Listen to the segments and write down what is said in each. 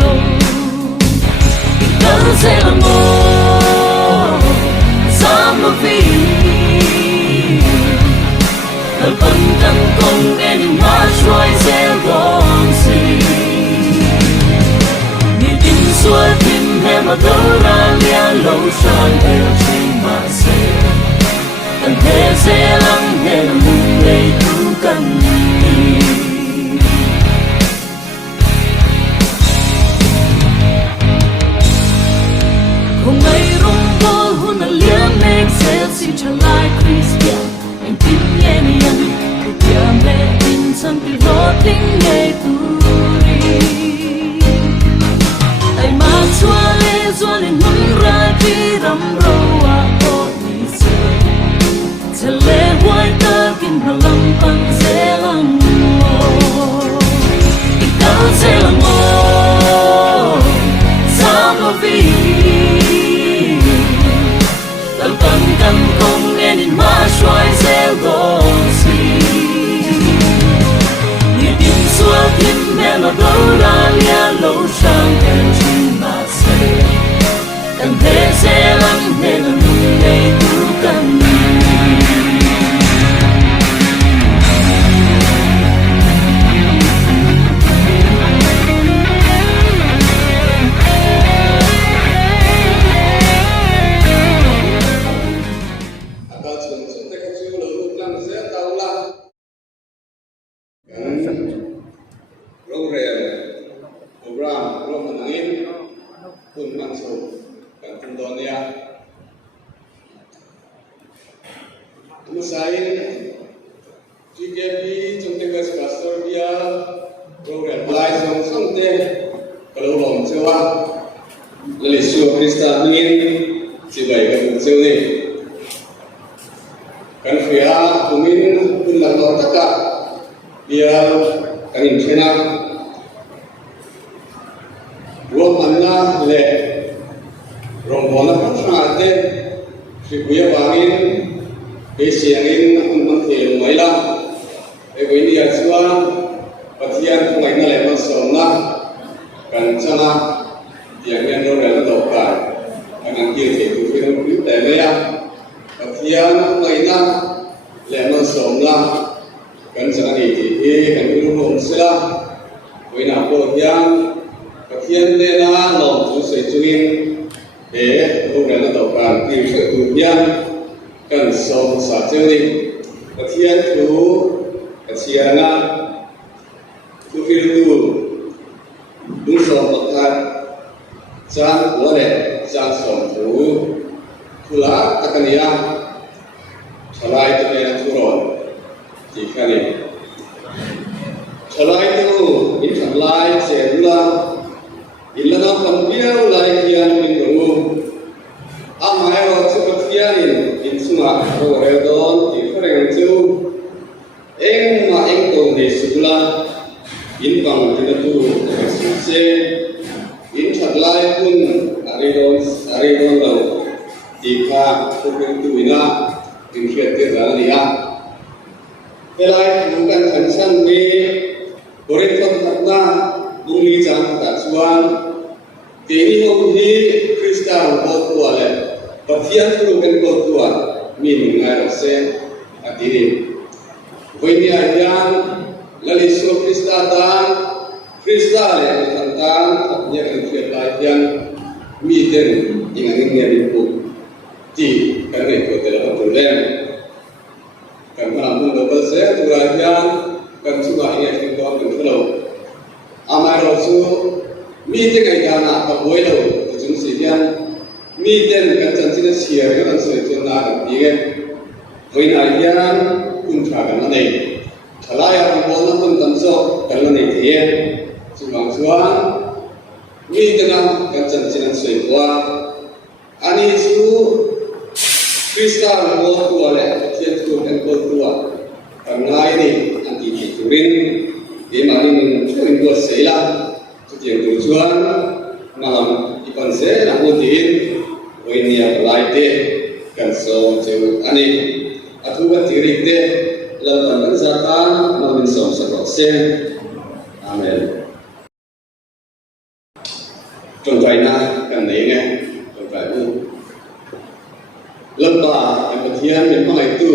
lo Đâu sẽ là một Sam lo vi Thật bận tâm công nên những hoa xoay sẽ gọn xì Nhìn tin xua tim em mà đâu ra lia lâu sang đều trên mà sẽ Tận thế sẽ lắng nghe là mùng đầy thu cần đi Không ai rung vô hôn là liếm em sẽ xin trả lại Christian Anh tin nghe ni anh Cứ kia mẹ tin sang thì lo tính nghe tu đi Tại mà xua lê doa lên mong ra đi rắm râu à ô đi sơ Sẽ lê hoài ta kinh hà lâm bằng sẽ lăng ngô Ít đâu sẽ lăng ngô Sao nó vì Tận tận tận không nghe nhìn má xoay sẽ gọn xì Như tin xua tim mẹ mà đâu ra lia lâu sang kèm trên mà sẽ Tận thế sẽ lắng nghe là mùng đầy thu cần Rorelna, aṭangin, hmasa, ṭhen. TKP, Chawngte Pastor Bial, Rorelna, Chawngte lawmthu, niin, sibai kan sawi. Kan fiya kumin taka, bial ṭhenah. Rorelna le Rorelna pathate Sikuya wangin BCM Malsawmtluanga ini aswa patian tungai na le Malsawmtluanga kan sana yang Rorelna ṭKP akan kiri itu film ya patian tungai na le Malsawmtluanga kan sana ini kan film sila wina po yang hnenah lawmthu sai chuin Rorelna ṭKP ti se tu hian kan som sa cheli thu chiana tu fil tu dung som pakhat chan ko le chan som thu thula takania thalai te na thuron ti khani thalai tu in thalai cherula ilana kambiau lai kian min ru amai ro chu kian in sunga Rorelna don ti fereng chu eng ma eng to ne sula in bang te tu se in thalai kun ari don lo ti kha tu tu ina in khiat te ra lia pelai tu kan khansan ni koren thot na dungli jang ta chuan Tini hong hi Kristal ko tuale, patian tu kan ko tua, min ngai se atiri. Vini ayam laliso Kristatan, Kristal yang tentang hanya kan yang miten yang ingin dipu. Ti kan ko telah problem. Kan malam double se turajan kan sudah ingin kita kontrol. Amai rosu meeting ay dana pa boy lo chung si yan meeting kan chan sin share kan so ito na kan dige boy na yan kuntra kan nei thalaya ko na kun tam so kan nei thiye chumang chuan meeting kan chan sin so ito ani su Kristal mo tu ale thiet tu kan ko tu kan ngai ni anti turin di manin chuin ko seila Yang tujuan malam ipan se nak mutin, ini yang lain kan so jauh ani, aku bertirik deh, lalu zatan mamin som sebab sen, amen. Chawngte na kan neih nghe Chawngte u lâm ba em bát hiền bên ngoài tu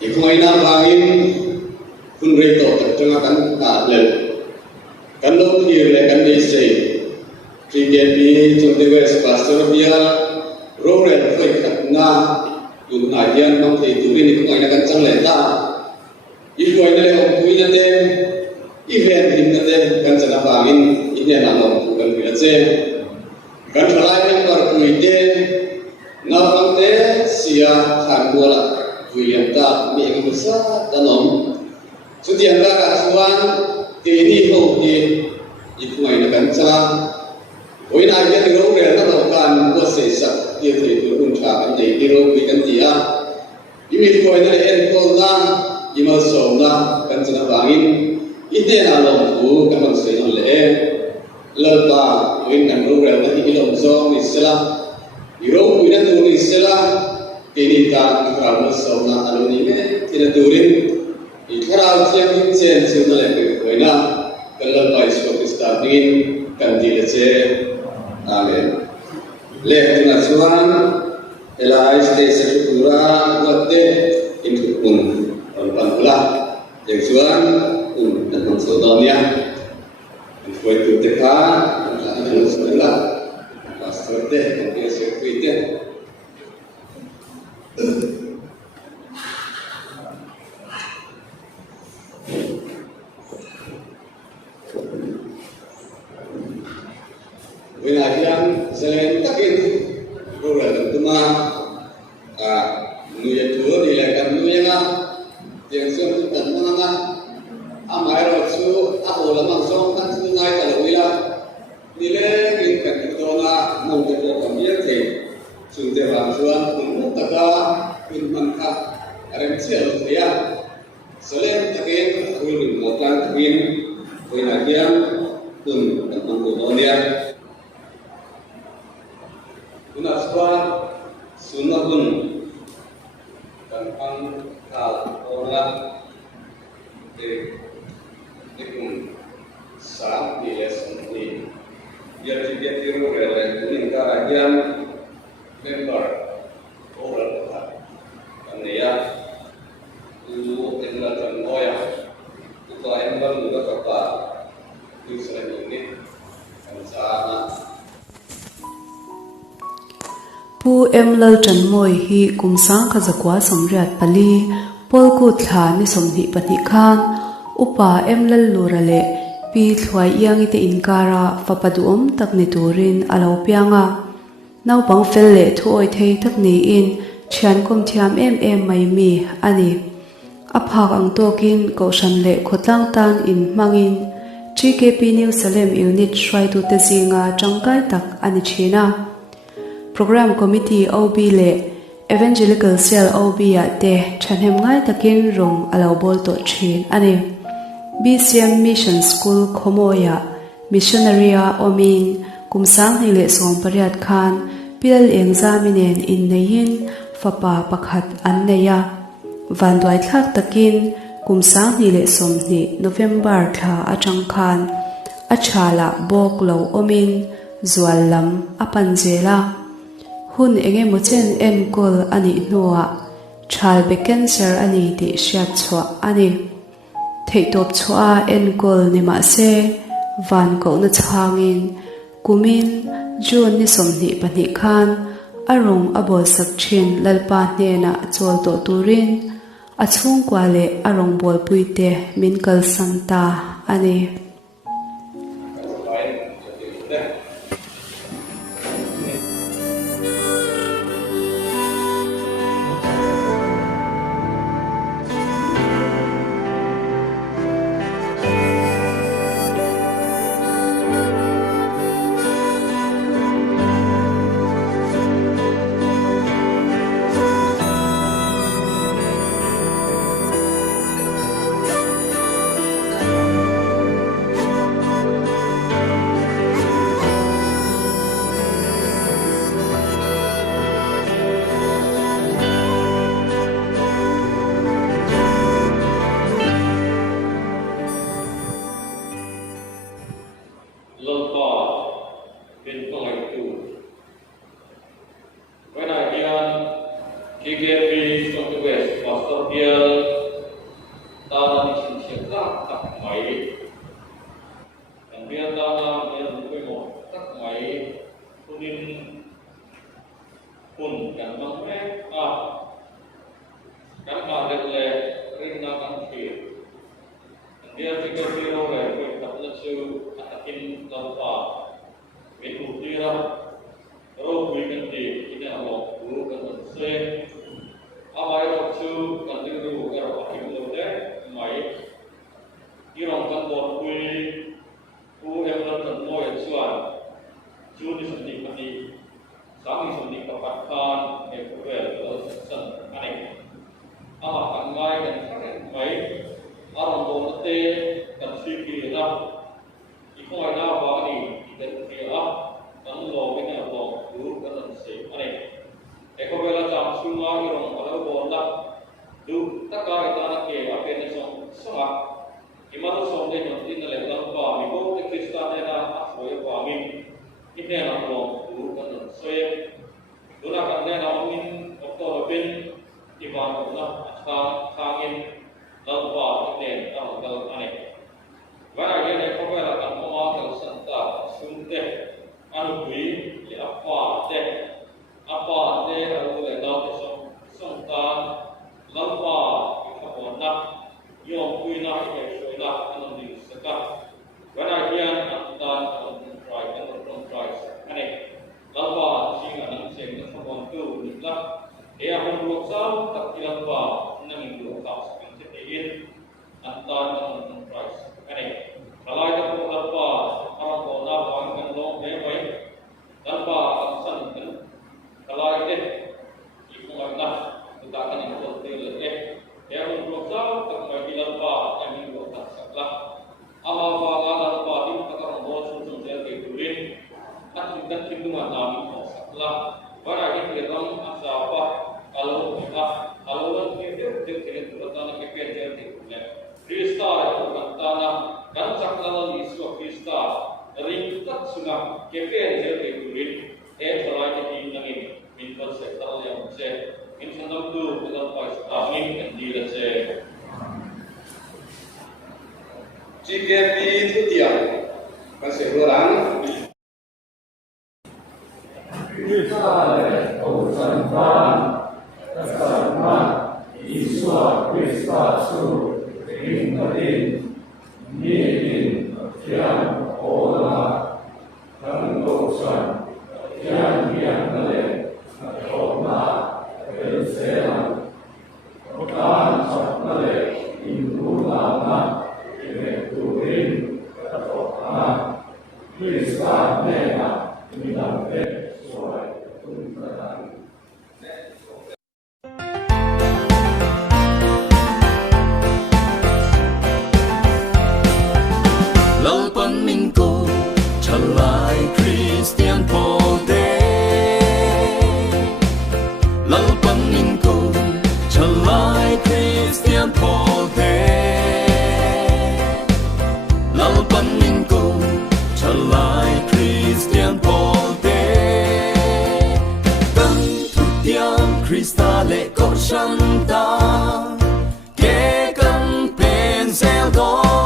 thì không ai nào bangin kun rei to tak changa kan ta le kan lo ki le kan dei sei TKP Chawngte Pastor Bial Rorelna phơi khát na dùng nải hiền mong thầy tu bên không ai nào kan chăng le ta ít người này ông quý nhân đêm event hình nhân đêm kan chana bangin hnenah lawmthu kan pi che kan thalai men par pui te na pangte sia khan bola puiam ta mi hmasa tanom chutiang ka ka chuan te ni ho ti ikhmai na kan cha oina ya ro re na lo kan ko se sa ti thei tu un tha kan dei ti ro pi kan ti a imi koi na en ko na Malsawmtluanga kan chana bangin hnenah lawmthu kan hon sei on le lalpa oin kan Rorelna ti ilom zong ni sela iro puina tu ni sela tini ta khara Malsawmtluanga aloni me tina turin i khara thiam hin chen chu na le koina kan lalpa isko krista nin kan ti le che amen le tuna chuan elai stay se pura watte in thukun on panula yang chuan dan maksudnya foi tu TKP dan sekolah pastor teh dia sekretnya Wilayah Salem takin Rorelna tuma nuya tu dilakukan nuya yang sudah dan mana amai rosu aku lamang song kan sungai kalau wila nilai ingin kita mau kita kamian ke Chawngte bangsuan untuk taka hmasa ada siapa dia Salem takin aku mokan takin wilayah pun tentang dunia Unaswa sunahun tentang hal orang ikun sarang biasanya dia tiru Rorelna ini karajan member orang Tuhan karena ya dulu Vanlalthlamuanpuia itu ember juga kata di Salem ini kan sana pu lal ṭhen moi hi kumsang kha zakwa somriat pali polku thla ni somni pahnih khan upa lal lurale pi thluai yangi te inkara fapaduom takni turin alo pianga naupang fel le thu oi thei takni in thian kom thiam em mai mi ani aphak ang tokin koshan le khotlang tan in mangin TKP New Salem unit shrai tu te zinga tangkai tak ani china program committee OB le evangelical cell OB ya te thanem ngai takin rong alo bol to thin ani BCM mission school khomoya missionaria omin kumsang hile som pariat khan pil examinen in nehin fapa pakhat anneya Vanlalthlak takin kumsang hile somni November tha atang khan achala bok lo omin zuallam apanjela hun enge mochen enkol ani nuwa chal be cancer ani ti siat chwa ani theitop chwa enkol nima se van ko na changin kumin jun ni somni pani khan arong abol sakchin lalpa hnenah chol to turin achung kwale arong bol puite minkal santa ani bên thawktu. When I began TKP Chawngte Pastor Bial tana ni sin tak mai dan Bial tana Bial mo tak mai kunin pun dan mangme kan le rinna kan khir dan Bial TKP le tak lesu aṭangin tanpa min utira ro buikan di ina lawmthu kan se amai thawktu kan dingru ero akimlo de mai irong kan buatsaih ku emlan kan moi chuan chu ni sani pani sami sani kapathan peihfel san ani ama kan ngai kan tharen mai arong don te kan siki na ikoi na ba ni den kia kan lo ina lawmthu kan se ani ekobela jam sunga irong alo bola du taka itana ke apene songa imalo sonde no inale lampa mi bo te kristane na asoe pa mi hnenah lawmthu kan soe duna kan na min okto bin iwan na aṭangin lampa hnenah kal ane wara ye ekobela kan mama kal santa Chawngte ṭnkp li apa te alu le dau te song ta lampa ikapon na yom pui na ke na anon di saka wana hian atan on try ane lampa singa nang seng na kapon tu ni la e a hon ruak sau tak lampa nang du ka kan te in atan on try ane kalai ta ko lampa arang ko na wang kan long de mai lampa san kan kalai ke ikung na kita akan ikut le yang berusaha tak mengambil apa yang dilakukan setelah amal faala apa di perkara bosun sosial keturin tak kita cuma nabi setelah barang yang dalam asa apa kalau kita tidak tana ke penjara keturin Krista itu tana dan sakala Yesus Krista ringkat sungai ke penjara keturin pelai di nangin minta sektor yang se in thawktu dengan aṭangin kan di la se TKP tu dia kasih orang Kita urusan bersama Yesus Kristus Ringadin niin yang olah dan dosa yang naleh hmasa Salem dan naleh indulana turin taka bisa neih minampe soai tuntaran Lalpan mingko chalai Christian pote Lalpan mingko chalai Christian pote Lalpan mingko chalai Christian pote Tan tu tiang kristale ko shanta ke kan pensel do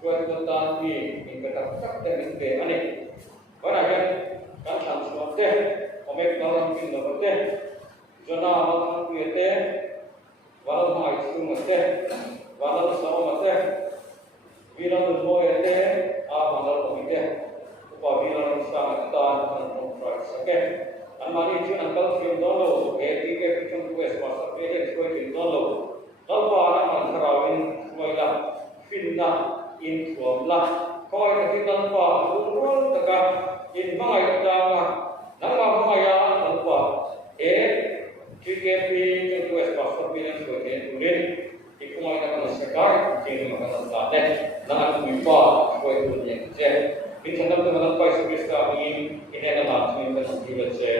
Tuan tuan ni kita tak dengan dia ani. Barangkan kan sama teh, omek dalam kita teh. Jona orang punya teh, walau mai semua teh, walau sama teh. Bilang semua teh, Vanlalthlamuanpuia teh. Bilang sama tan kontrak sakit. Anmani itu angkal film dulu, TKP Chawngte Pastor Bial film dulu. Kalau orang Rorelna semua film in lah. Kau kita tanpa urut taka in mengai taka, nama mengaya tanpa TKP Chawngte Pastor Bial film itu mengai sekarang jadi makan tadi. Nama kita kau itu yang je. Ini teman-teman Pastor Bial ini hnenah ini kita juga je.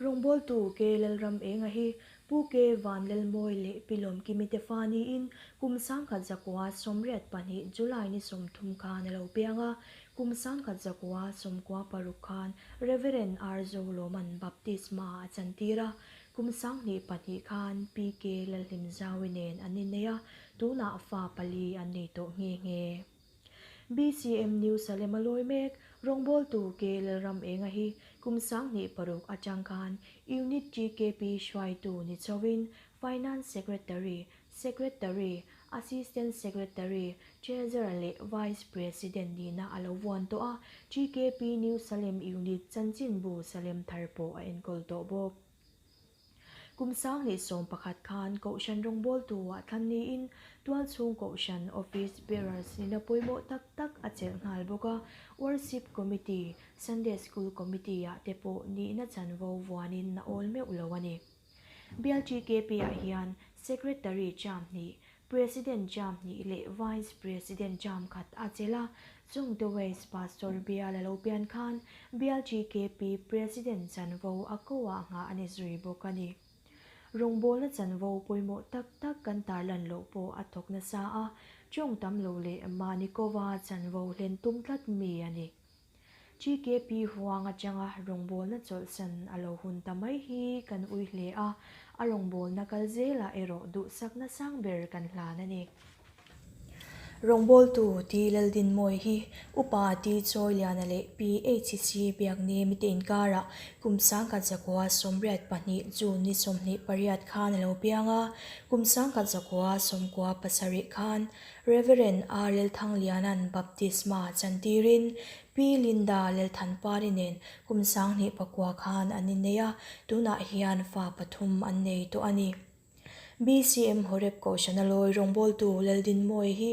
Rongbol ke lalram ngahi pu ke Vanlalthlamuanpuia pilom kimitefani in kumsang kadzakwa somriat pani July ni somthum khan pianga kumsang kadzakwa somkwa parukhan Reverend Arjoloman baptisma chantira kumsang ni pani khan PK lalhimzawinen aninaya tuna fa pali anito nge BCM Salem aloimek Rongbol ke lalram ngahi kumsang ni paruk aṭangin unit TKP shwaitu ni chawin finance secretary assistant secretary treasurer vice president ni na alawan to TKP New Salem unit chanchin bu Salem tharpo a enkolto bo kumsang ni som pakhat khan kaushan Rongbol wa than ni in tual chung kaushan office bearers ni na poimo tak achel ngal boka worship committee Sunday school committee ya tepo ni na chanvo wanin na olme ulawani Bial TKP hian secretary jam ni president jam ni le vice president jam khat achela Chawngte Pastor Bial alopian khan Bial TKP president chanvo akowa nga anisri bokani Rongbol na chanvo poimo tak kan tarlan lo po athok na saa chong tam lo le manikova chanvo len tumtlat mi ani TKP huanga changa Rongbol na cholsan alo hun tamai hi kan uihle a Rongbol na kalzela ero du sakna sangber kan hlanani Rongbol tilal din moi hi upati choiliana le PHC Biak In mitin kara kumsang kadzakwa somriat pani June ni somni pariat khan lo pianga kumsang kadzakwa somkwa pasari khan Reverend Arel Thanglianan baptisma chantirin P Linda lel thanparinen kumsang ni pakwa khan anineya tuna hian fa pathum annei to ani BCM horep ko shanaloi rongbol tu leldin moi hi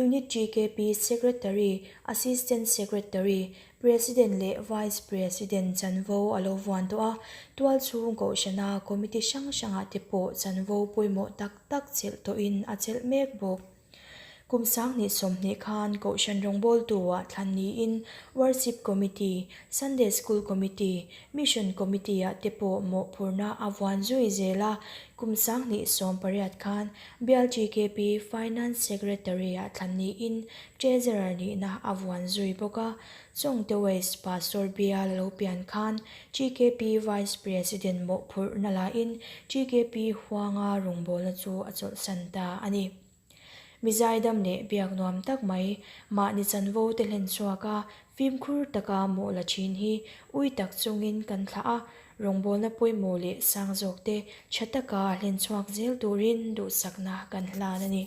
unit TKP secretary assistant secretary president le vice president chanvo alowan to a twal chung ko shana committee shanga tepo chanvo poimo tak chel to in achel mek bok kumsang ni somni khan ko shan rongbol tu a thlan niin worship committee Sunday school committee mission committee a tepo mo purna awan zui zela kumsang ni som pariat khan Bial TKP finance secretary a thlan niin treasurer ni na awan zui boka Chawngte Pastor Bial pian khan TKP vice president mo purna la in TKP huanga rongbol na chu achol santa ani Mizaidam ne biak nuam tak mai ma ni chanvo te len chuaka film khur taka mo la chin hi ui tak chungin kan thla a rongbol na poimo le sangjok te chataka len chuak zel turin du sakna kan hlan ani